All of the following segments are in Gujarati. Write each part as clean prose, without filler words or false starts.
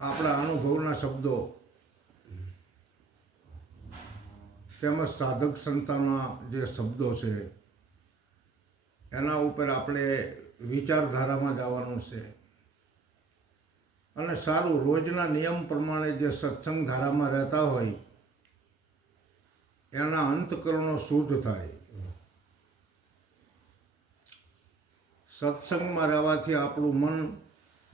આપણા અનુભવના શબ્દો તેમજ સાધક સંતાના જે શબ્દો છે એના ઉપર આપણે વિચારધારામાં જવાનું છે અને સારું રોજના નિયમ પ્રમાણે જે સત્સંગ ધારામાં રહેતા હોય એના અંતકરણો શુદ્ધ થાય. સત્સંગમાં રહેવાથી આપણું મન,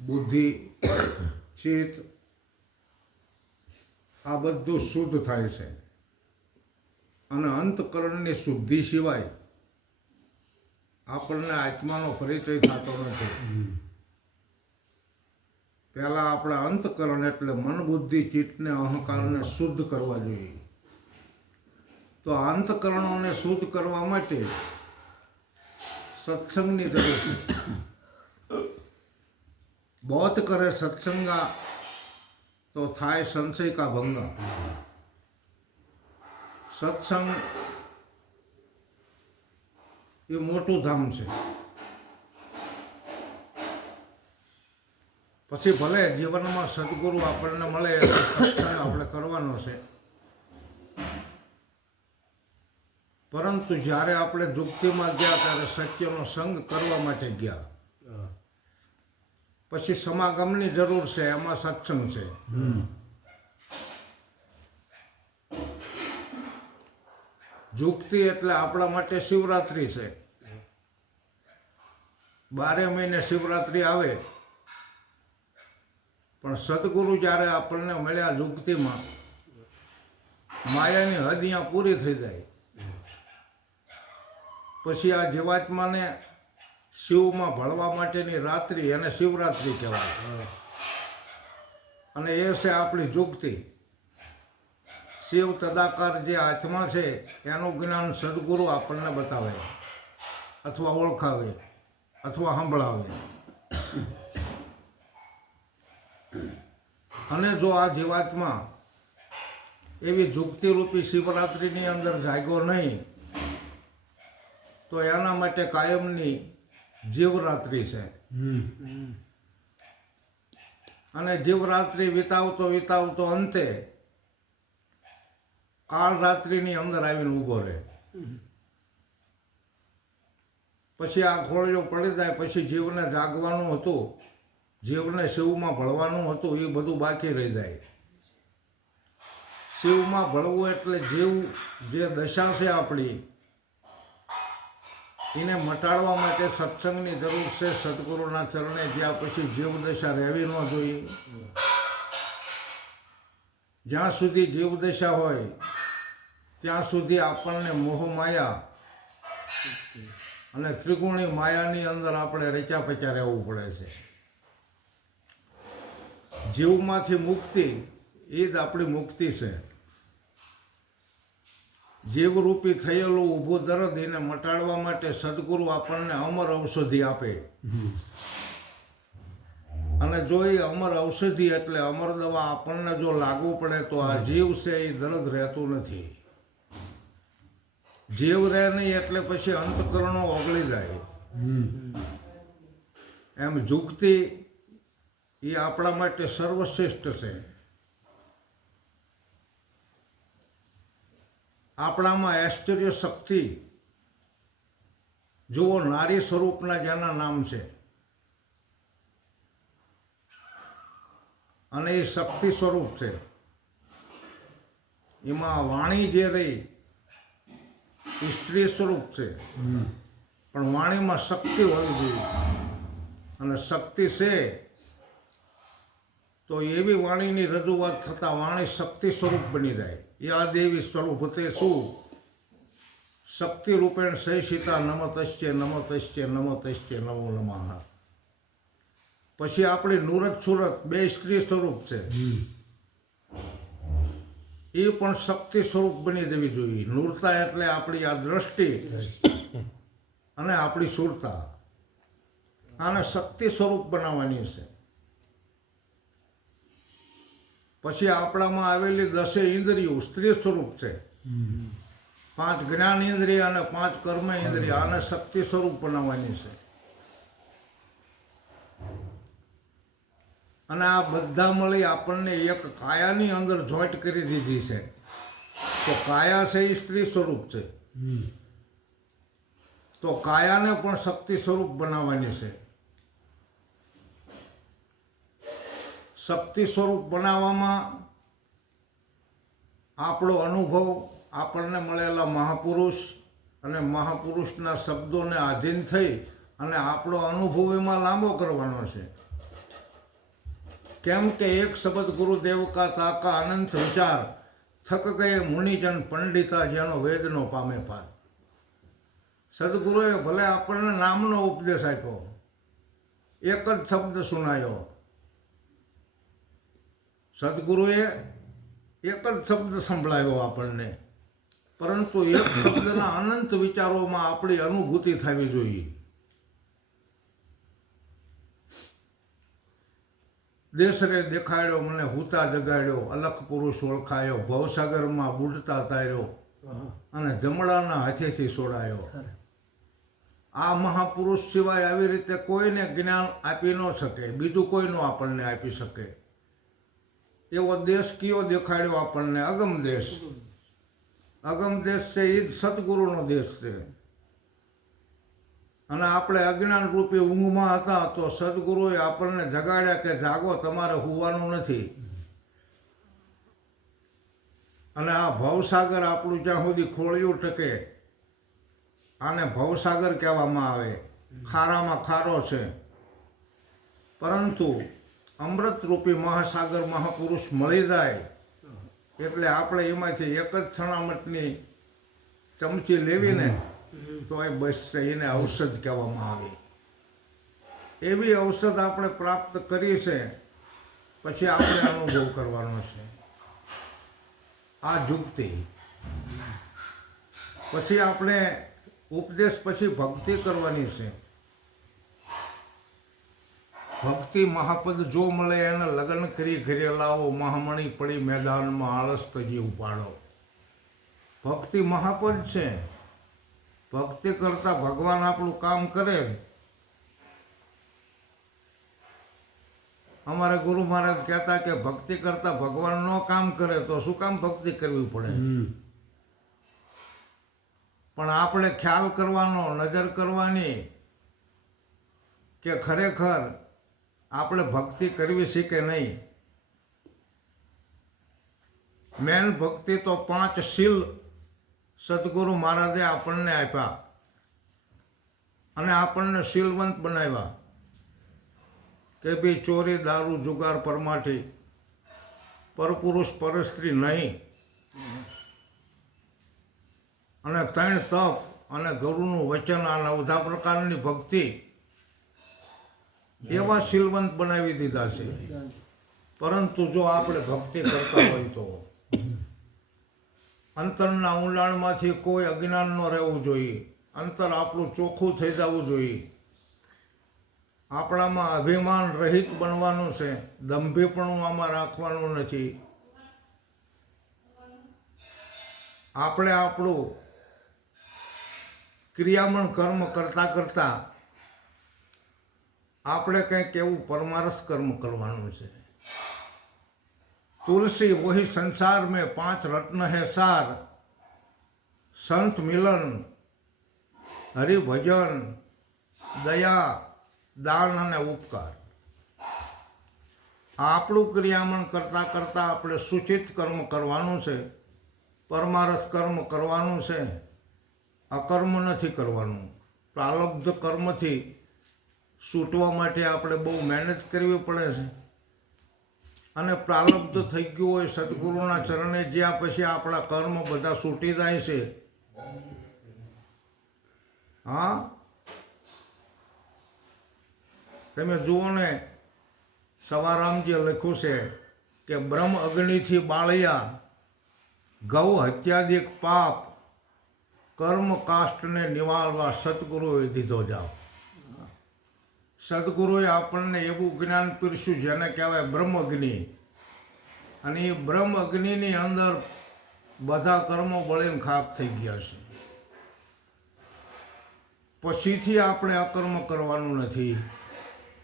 બુદ્ધિ, ચિત્ત આ બધું શુદ્ધ થાય છે અને અંતકરણની શુદ્ધિ સિવાય આપણને આત્માનો પરિચય થતો નથી. પહેલાં આપણા અંતકરણ એટલે મન, બુદ્ધિ, ચિત્તને, અહંકારને શુદ્ધ કરવા જોઈએ. તો આ અંતકરણોને શુદ્ધ કરવા માટે સત્સંગની જરૂર છે. बहुत करे सत्संगा तो थाय संशय का भंगा. सत्संग ये मोटू धाम છે. પછી ભલે જીવનમાં સદગુરુ આપણને મળે સત્સંગ આપણે કરવાનો છે, પરંતુ જ્યારે આપણે દુઃખીમાં ગયા ત્યારે સત્યનો સંગ કરવા માટે ગયા. પછી સમાગમની જરૂર છે, એમાં સત્સંગ છે. જુગતી એટલે આપણા માટે શિવરાત્રિ છે. 12 મહિને શિવરાત્રિ આવે, પણ સદગુરુ જ્યારે આપણને મળ્યા જુગતીમાં, માયાની હદ અહીંયા પૂરી થઈ જાય. પછી આ જીવાત્માને શિવમાં ભળવા માટેની રાત્રિ એને શિવરાત્રિ કહેવાય અને એ છે આપણી જુગતી. શિવ તદાકાર જે આત્મા છે એનું જ્ઞાન સદગુરુ આપણને બતાવે અથવા ઓળખાવે અથવા સંભળાવે. અને જો આ જીવાત્મા એવી જુગતીરૂપી શિવરાત્રિની અંદર જાગ્યો નહીં તો એના માટે કાયમની જીવરાત્રિ છે. અને જીવરાત્રિ વિતાવતો વિતાવતો અંતે કાળ રાત્રિની અંદર આવીને ઊભો રહે. પછી આ ખોળિયો પડી જાય. પછી જીવને જાગવાનું હતું, જીવને શિવમાં ભળવાનું હતું, એ બધું બાકી રહી જાય. શિવમાં ભળવું એટલે જીવ જે દશા છે આપણી એને મટાડવા માટે સત્સંગની જરૂર છે. સદગુરુના ચરણે જ્યાં પછી જીવ દશા રહેવી ન જોઈએ. જ્યાં સુધી જીવ દશા હોય ત્યાં સુધી આપણને મોહ માયા અને ત્રિગુણી માયાની અંદર આપણે રચ્યા પચ્યા રહેવું પડે છે. જીવમાંથી મુક્તિ એ જ આપણી મુક્તિ છે. જીવરૂપી થયેલું ઊભું દર્દ એને મટાડવા માટે સદગુરુ આપણને અમર ઔષધિ આપે. અને જો એ અમર ઔષધિ એટલે અમર દવા આપણને જો લાગુ પડે તો આ જીવ છે એ દર્દ રહેતું નથી. જીવ રહે નહીં એટલે પછી અંતકરણો ઓગળી જાય. એમ જુગતી એ આપણા માટે સર્વશ્રેષ્ઠ છે. આપણામાં ઐશ્વર્ય શક્તિ જુઓ, નારી સ્વરૂપના જેના નામ છે અને એ શક્તિ સ્વરૂપ છે. એમાં વાણી જે રહી એ સ્ત્રી સ્વરૂપ છે, પણ વાણીમાં શક્તિ હોવી જોઈએ. અને શક્તિ છે તો એવી વાણીની રજૂઆત થતાં વાણી શક્તિ સ્વરૂપ બની જાય. યા દેવી સ્વરૂપતે શું શક્તિ રૂપેણ સહિતા નમતશ્ચે નમતશ્ચે નમતશ્ચે નમો નમઃ. પછી આપણી નુરત સુરત બે સ્ત્રી સ્વરૂપ છે, એ પણ શક્તિ સ્વરૂપ બની જવી જોઈએ. નૂરતા એટલે આપણી આ દ્રષ્ટિ અને આપણી સુરતા, આને શક્તિ સ્વરૂપ બનાવવાની છે. પછી આપણામાં આવેલી 10 ઇન્દ્રિયો સ્ત્રી સ્વરૂપ છે. 5 જ્ઞાન ઇન્દ્રિય અને 5 કર્મ ઇન્દ્રિય, આને શક્તિ સ્વરૂપ બનાવવાની છે. અને આ બધા મળી આપણને એક કાયાની અંદર જોઈન્ટ કરી દીધી છે. તો કાયા છે એ સ્ત્રી સ્વરૂપ છે, તો કાયાને પણ શક્તિ સ્વરૂપ બનાવવાની છે. શક્તિ સ્વરૂપ બનાવવામાં આપણો અનુભવ, આપણને મળેલા મહાપુરુષ અને મહાપુરુષના શબ્દોને આધીન થઈ અને આપણો અનુભવ એમાં લાંબો કરવાનો છે. કેમ કે એક શબ્દ ગુરુદેવ કા તાકા અનંત વિચાર, થક ગયે મુનિજન પંડિતા જેનો વેદનો પામે પાર. સદગુરુએ ભલે આપણને નામનો ઉપદેશ આપ્યો, એક જ શબ્દ સુનાયો. સદગુરુએ એક જ શબ્દ સંભળાવ્યો આપણને, પરંતુ એક શબ્દના અનંત વિચારોમાં આપણી અનુભૂતિ થવી જોઈએ. દેશરે દેખાડ્યો મને હુતા જગાડ્યો, અલખ પુરુષ ઓળખાયો, ભવસાગરમાં બુડતા તાર્યો અને જમણાના હાથેથી છોડાયો. આ મહાપુરુષ સિવાય આવી રીતે કોઈને જ્ઞાન આપી ન શકે, બીજું કોઈ ન આપણને આપી શકે. એવો દેશ કયો દેખાડ્યો આપણને? અગમ દેશ. અગમ દેશ છે એ જ સદગુરુનો દેશ છે. અને આપણે અજ્ઞાન રૂપી ઊંઘમાં હતા તો સદગુરુએ આપણને જગાડ્યા કે જાગો, તમારે હોવાનું નથી. અને આ ભવસાગર આપણું જ્યાં સુધી ખોળ્યું ટકે, આને ભવસાગર કહેવામાં આવે. ખારામાં ખારો છે, પરંતુ અમૃતરૂપી મહાસાગર મહાપુરુષ મળી જાય એટલે આપણે એમાંથી એક જ છણામટની ચમચી લેવીને તો એ બસ એને ઔષધ કહેવામાં આવે. એવી ઔષધ આપણે પ્રાપ્ત કરી છે, પછી આપણે અનુભવ કરવાનો છે. આ જુગતી પછી આપણે ઉપદેશ પછી ભક્તિ કરવાની છે. ભક્તિ મહાપદ જો મળે એને લગ્ન કરી ઘરે લાવો, મહામણી પડી મેદાનમાં આળસ તજી ઉપાડો. ભક્તિ મહાપદ છે. ભક્તિ કરતા ભગવાન આપણું કામ કરે. અમારા ગુરુ મહારાજ કહેતા કે ભક્તિ કરતા ભગવાન નો કામ કરે તો શું કામ ભક્તિ કરવી પડે? પણ આપણે ખ્યાલ કરવાનો, નજર કરવાની કે ખરેખર આપણે ભક્તિ કરવી છે કે નહીં. મેન ભક્તિ તો 5 શીલ સદગુરુ મહારાજે આપણને આપ્યા અને આપણને શીલવંત બનાવ્યા કે ભાઈ ચોરી, દારૂ, જુગાર, પરમાઠી, પરપુરુષ, પરસ્ત્રી નહીં, અને 3 તપ અને ગુરુનું વચન, આ 9 પ્રકારની ભક્તિ, એવા શીલવંત બનાવી દીધા છે. પરંતુ જો આપણે ભક્તિ કરતા હોય તો અંતરના ઊંડાણમાંથી કોઈ અજ્ઞાન ન રહેવું જોઈએ. અંતર આપણું ચોખ્ખું થઈ જવું જોઈએ. આપણામાં અભિમાન રહિત બનવાનું છે. દંભીપણું આમાં રાખવાનું નથી. આપણે આપણું ક્રિયામણ કર્મ કરતાં કરતાં આપણે કંઈક એવું પરમાર્થ કર્મ કરવાનું છે. तुलसी वही संसार में 5 रत्न है सार, संत मिलन, हरिभजन, दया, दान અને ઉપકાર. આપણું ક્રિયામણ કરતાં કરતાં આપણે સૂચિત કર્મ કરવાનું છે, પરમાર્થ કર્મ કરવાનું છે. અકર્મ નથી કરવાનું. પ્રારબ્ધ કર્મથી છૂટવા માટે આપણે બહુ મહેનત કરવી પડે છે. અને પ્રારબ્ધ થઈ ગયું હોય સદગુરુના ચરણે જ્યાં પછી આપણા કર્મ બધા છૂટી જાય છે. હા, તમે જુઓ ને, સવારામજી લખ્યું છે કે બ્રહ્મ અગ્નિથી બાળ્યા, ગૌ હત્યાદિક પાપ, કર્મ કાષ્ટને નિવારવા સદગુરુએ દીધો જાઓ. સદગુરુએ આપણને એવું જ્ઞાન પીરસ્યું જેને કહેવાય બ્રહ્મ અગ્નિ. અને એ બ્રહ્મ અગ્નિની અંદર બધા કર્મો બળીને ખાક થઈ ગયા છે. પછીથી આપણે અકર્મ કરવાનું નથી.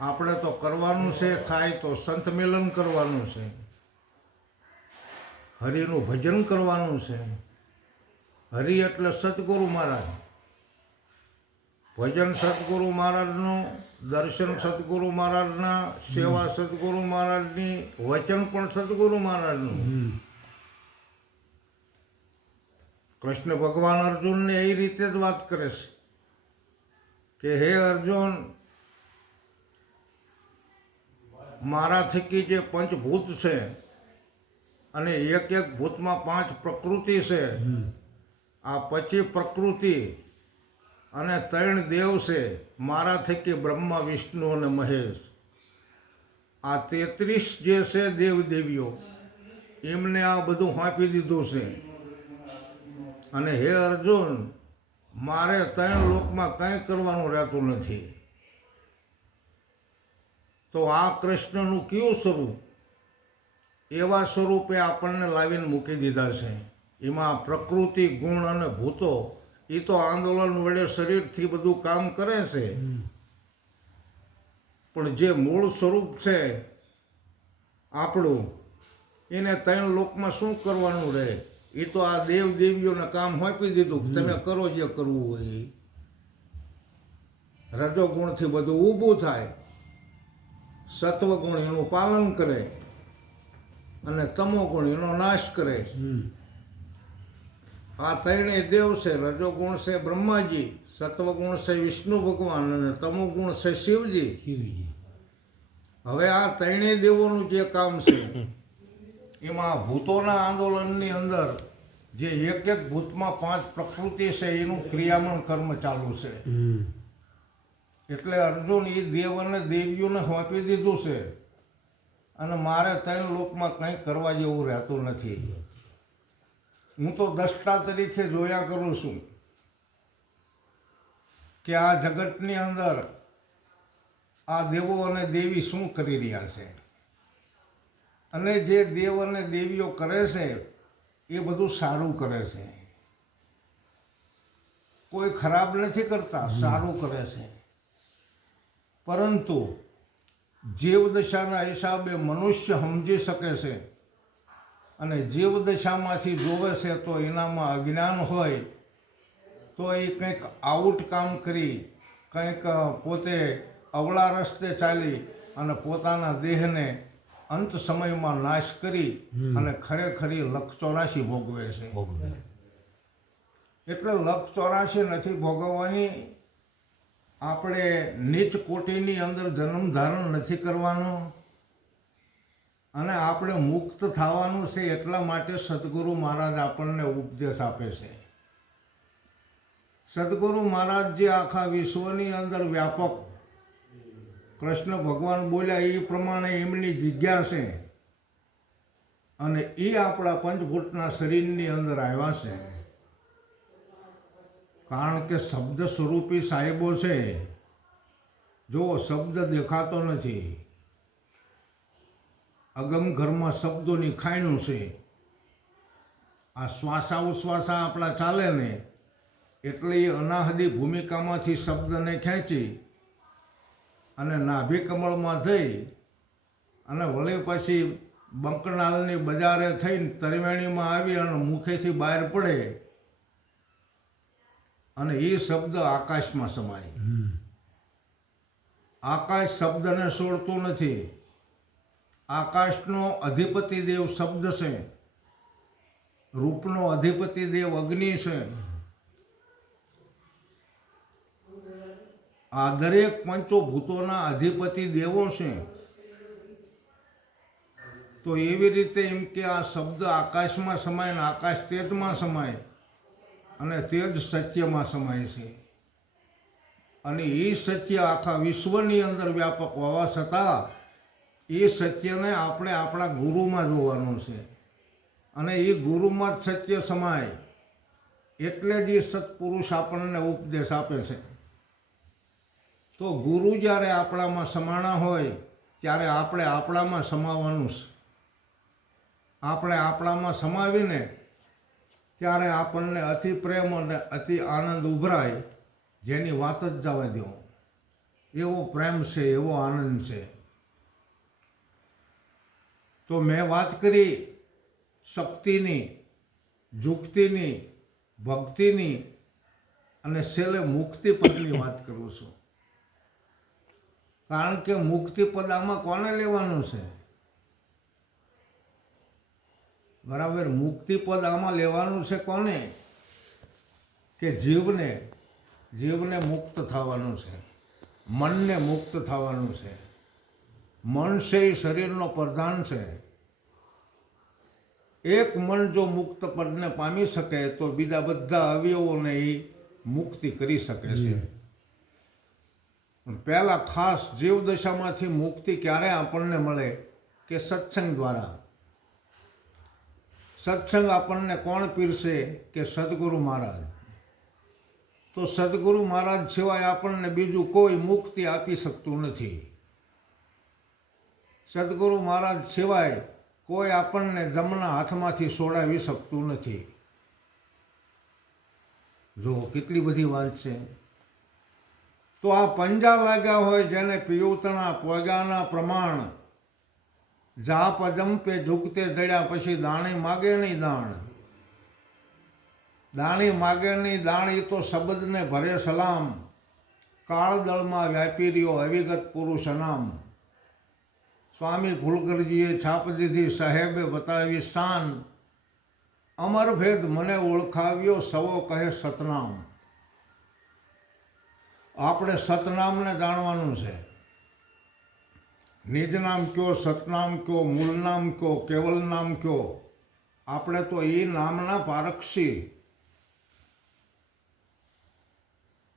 આપણે તો કરવાનું છે, થાય તો સંત મિલન કરવાનું છે, હરિનું ભજન કરવાનું છે. હરિ એટલે સદગુરુ મહારાજ. ભજન સદગુરુ મહારાજનું, દર્શન સદગુરુ મહારાજના, સેવા સદગુરુ મહારાજની, વચન પણ સદગુરુ મહારાજનું. કૃષ્ણ ભગવાન અર્જુનને એ રીતે જ વાત કરે છે કે હે અર્જુન, મારા થકી જે પંચભૂત છે અને એક એક ભૂતમાં 5 પ્રકૃતિ છે, આ 25 પ્રકૃતિ અને 3 દેવ છે મારા થકી, બ્રહ્મા, વિષ્ણુ અને મહેશ. આ 33 જે છે દેવ દેવીઓ, એમને આ બધું સોંપી દીધું છે. અને હે અર્જુન, મારે 3 લોકમાં કંઈ કરવાનું રહેતું નથી. તો આ કૃષ્ણનું કયું સ્વરૂપ? એવા સ્વરૂપે આપણને લાવીને મૂકી દીધા છે. એમાં પ્રકૃતિ, ગુણ અને ભૂતો એ તો આંદોલન વડે શરીરથી બધું કામ કરે છે, પણ જે મૂળ સ્વરૂપ છે આપણું, એને 3 લોકમાં શું કરવાનું રહે? એ તો આ દેવ દેવીઓને કામ સોંપી દીધું, તમે કરો જે કરવું હોય. રજોગુણથી બધું ઊભું થાય, સત્વગુણ એનું પાલન કરે અને તમોગુણ એનો નાશ કરે. આ 3 દેવ છે. રજોગુણ છે બ્રહ્માજી, સત્વગુણ છે વિષ્ણુ ભગવાન અને તમોગુણ છે શિવજી. હવે આ 3 દેવોનું જે કામ છે એમાં ભૂતોના આંદોલનની અંદર જે એક એક ભૂતમાં 5 પ્રકૃતિ છે એનું ક્રિયામણ કર્મ ચાલુ છે. એટલે અર્જુન એ દેવ અને દેવીઓને સોંપી દીધું છે અને મારે 3 લોકમાં કંઈ કરવા જેવું રહેતું નથી. હું તો દ્રષ્ટા તરીકે જોયા કરું છું કે આ જગતની અંદર આ દેવો અને દેવી શું કરી રહ્યા છે. અને જે દેવ અને દેવીઓ કરે છે એ બધું સારું કરે છે. કોઈ ખરાબ નથી કરતા, સારું કરે છે. પરંતુ જીવદશાના હિસાબે મનુષ્ય સમજી શકે છે અને જીવદશામાંથી જોવે છે તો એનામાં અજ્ઞાન હોય તો એ કંઈક આઉટ કામ કરી, કંઈક પોતે અવળા રસ્તે ચાલી અને પોતાના દેહને અંત સમયમાં નાશ કરી અને ખરેખરી લખ 84 ભોગવે છે. એટલે લખ 84 નથી ભોગવવાની. આપણે નીચ કોટીની અંદર જન્મ ધારણ નથી કરવાનો અને આપણે મુક્ત થવાનું છે. એટલા માટે સદગુરુ મહારાજ આપણને ઉપદેશ આપે છે. સદગુરુ મહારાજ જે આખા વિશ્વની અંદર વ્યાપક કૃષ્ણ ભગવાન બોલ્યા એ પ્રમાણે એમની જગ્યા છે અને એ આપણા પંચભૂતના શરીરની અંદર આવ્યા છે. કારણ કે શબ્દ સ્વરૂપી સાહેબો છે. જો શબ્દ દેખાતો નથી, અગમ ઘરમાં શબ્દોની ખાણ્યું છે. આ શ્વાસા ઉશ્વાસા આપણા ચાલે ને એટલે એ અનાહદી ભૂમિકામાંથી શબ્દને ખેંચી અને નાભી કમળમાં થઈ અને વળી પછી બંકનાલની બજારે થઈને તરવેણીમાં આવી અને મુખેથી બહાર પડે અને એ શબ્દ આકાશમાં સમાય. આકાશ શબ્દને છોડતું નથી. આકાશનો અધિપતિ દેવ શબ્દ છે. રૂપનો અધિપતિ દેવ અગ્નિ છે. આ દરેક પંચોભૂતોના અધિપતિ દેવો છે. તો એવી રીતે એમ કે આ શબ્દ આકાશમાં સમાય ને આકાશ તેજમાં સમાય અને તેજ સત્યમાં સમાય છે. અને એ સત્ય આખા વિશ્વની અંદર વ્યાપક હોવા છતાં એ સત્યને આપણે આપણા ગુરુમાં જોવાનું છે અને એ ગુરુમાં જ સત્ય સમાય. એટલે જ એ સત્પુરુષ આપણને ઉપદેશ આપે છે. તો ગુરુ જ્યારે આપણામાં સમાણા હોય ત્યારે આપણે આપણામાં સમાવાનું છે. આપણે આપણામાં સમાવીને ત્યારે આપણને અતિ પ્રેમ અને અતિ આનંદ ઉભરાય, જેની વાત જ જવા દો. એવો પ્રેમ છે, એવો આનંદ છે. તો મેં વાત કરી શક્તિની, જુક્તિની, ભક્તિની અને છેલ્લે મુક્તિપદની વાત કરું છું. કારણ કે મુક્તિપદ આમાં કોને લેવાનું છે? બરાબર, મુક્તિપદ આમાં લેવાનું છે કોને? કે જીવને મુક્ત થવાનું છે, મનને મુક્ત થવાનું છે. મન છે એ શરીરનો પ્રધાન છે. એક મન જો મુક્ત પદને પામી શકે તો બીજા બધા અવયવોને એ મુક્તિ કરી શકે છે. પહેલા ખાસ જીવ દશામાંથી મુક્તિ ક્યારે આપણને મળે? કે સત્સંગ દ્વારા. સત્સંગ આપણને કોણ પીરસે? કે સદગુરુ મહારાજ. તો સદગુરુ મહારાજ સિવાય આપણને બીજું કોઈ મુક્તિ આપી શકતું નથી. સદગુરુ મહારાજ સિવાય કોઈ આપણને જમણા હાથમાંથી છોડાવી શકતું નથી. જો કેટલી બધી વાત છે. તો આ પંજા લાગ્યા હોય જેને પિયુતણા પોગાના પ્રમાણ, જાપ જંપે ઝુકતે જડ્યા પછી દાણી માગે નહીં દાણ. દાણી માગે નહીં દાણ, એ તો શબ્દને ભરે સલામ. કાળદળમાં વ્યાપી રહ્યો અવિગત પુરુષ નામ. સ્વામી ફુલકરજીએ છાપ દીધી, સાહેબે બતાવી શાન. અમર ભેદ મને ઓળખાવ્યો, સવો કહે સતનામ. આપણે સતનામને જાણવાનું છે. નિજ નામ કયો, સતનામ કયો, મૂળ નામ કયો, કેવલ નામ કયો. આપણે તો એ નામના પારખશી.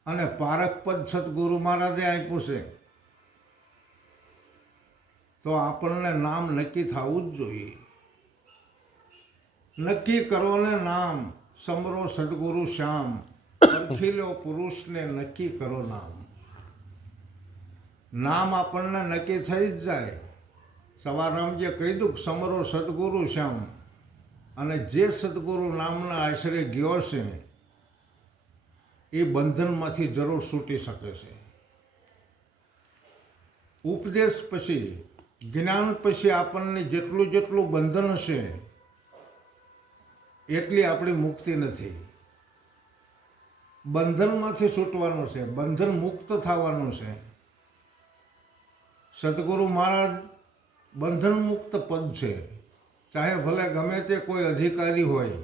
અને પારખ પદ સદગુરુ મહારાજે આપ્યું છે. તો આપણને નામ નક્કી થવું જ જોઈએ. નક્કી કરો ને નામ, સમરો સદગુરુ શ્યામ. પરખી લો પુરુષને, નક્કી કરો નામ. નામ આપણને નક્કી થઈ જ જાય. સવારામજીએ કહી દઉં સમરો સદગુરુ શ્યામ. અને જે સદગુરુ નામના આશરે ગયો છે એ બંધનમાંથી જરૂર છૂટી શકે છે. ઉપદેશ પછી, જ્ઞાન પછી આપણને જેટલું જેટલું બંધન હશે એટલી આપણી મુક્તિ નથી. બંધનમાંથી છૂટવાનું છે, બંધન મુક્ત થવાનું છે. સદગુરુ મહારાજ બંધન મુક્ત પદ છે. ચાહે ભલે ગમે તે કોઈ અધિકારી હોય,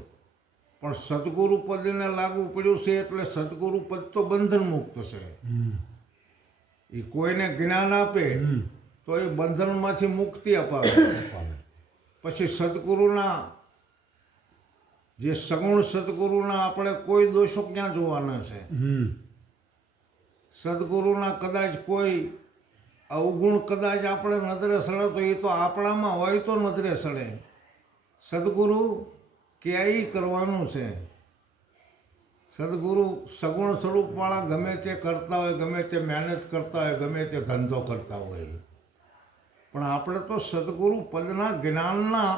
પણ સદગુરુ પદને લાગુ પડ્યું છે એટલે સદગુરુ પદ તો બંધન મુક્ત છે. એ કોઈને જ્ઞાન આપે તો એ બંધનમાંથી મુક્તિ અપાવે. પછી સદગુરુના જે સગુણ સદગુરુના આપણે કોઈ દોષો ક્યાં જોવાના છે? સદગુરુના કદાચ કોઈ અવગુણ કદાચ આપણે નજરે સડે તો એ તો આપણામાં હોય તો નજરે સડે. સદગુરુ ક્યાંય કરવાનું છે. સદગુરુ સગુણ સ્વરૂપવાળા ગમે તે કરતા હોય, ગમે તે મહેનત કરતા હોય, ગમે તે ધંધો કરતા હોય, પણ આપણે તો સદગુરુ પદના જ્ઞાનના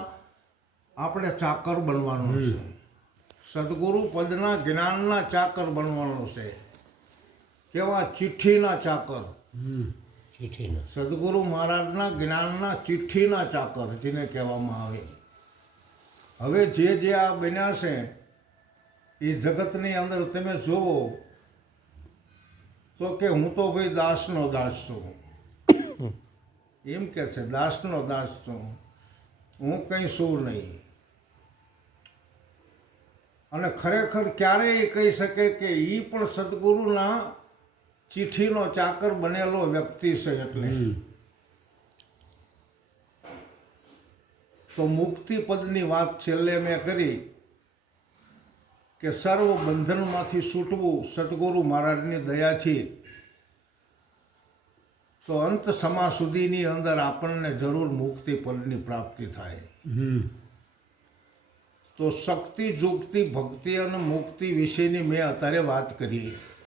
આપણે ચાકર બનવાનું છે. સદગુરુ પદના જ્ઞાનના ચાકર બનવાનું છે. કેવા? ચિઠ્ઠીના ચાકર. સદગુરુ મહારાજના જ્ઞાનના ચિઠ્ઠીના ચાકર જેને કહેવામાં આવે. હવે જે આ બન્યા છે એ જગતની અંદર તમે જુઓ તો કે હું તો ભાઈ દાસનો દાસ છું. એમ કે છે દાસનો દાસ છું, હું કંઈ છું નહીં. અને ખરેખર ક્યારેય કહી શકે કે એ પણ સદગુરુના ચિઠ્ઠીનો ચાકર બનેલો વ્યક્તિ છે. એટલે તો મુક્તિ પદની વાત છેલ્લે મેં કરી કે સર્વ બંધનમાંથી છૂટવું સદગુરુ મહારાજની દયાથી. તો અંત સમા સુધીની અંદર આપણને જરૂર મુક્તિ પદની પ્રાપ્તિ થાય. તો શક્તિ, જુક્તિ, ભક્તિ અને મુક્તિ વિશેની મેં અત્યારે વાત કરી.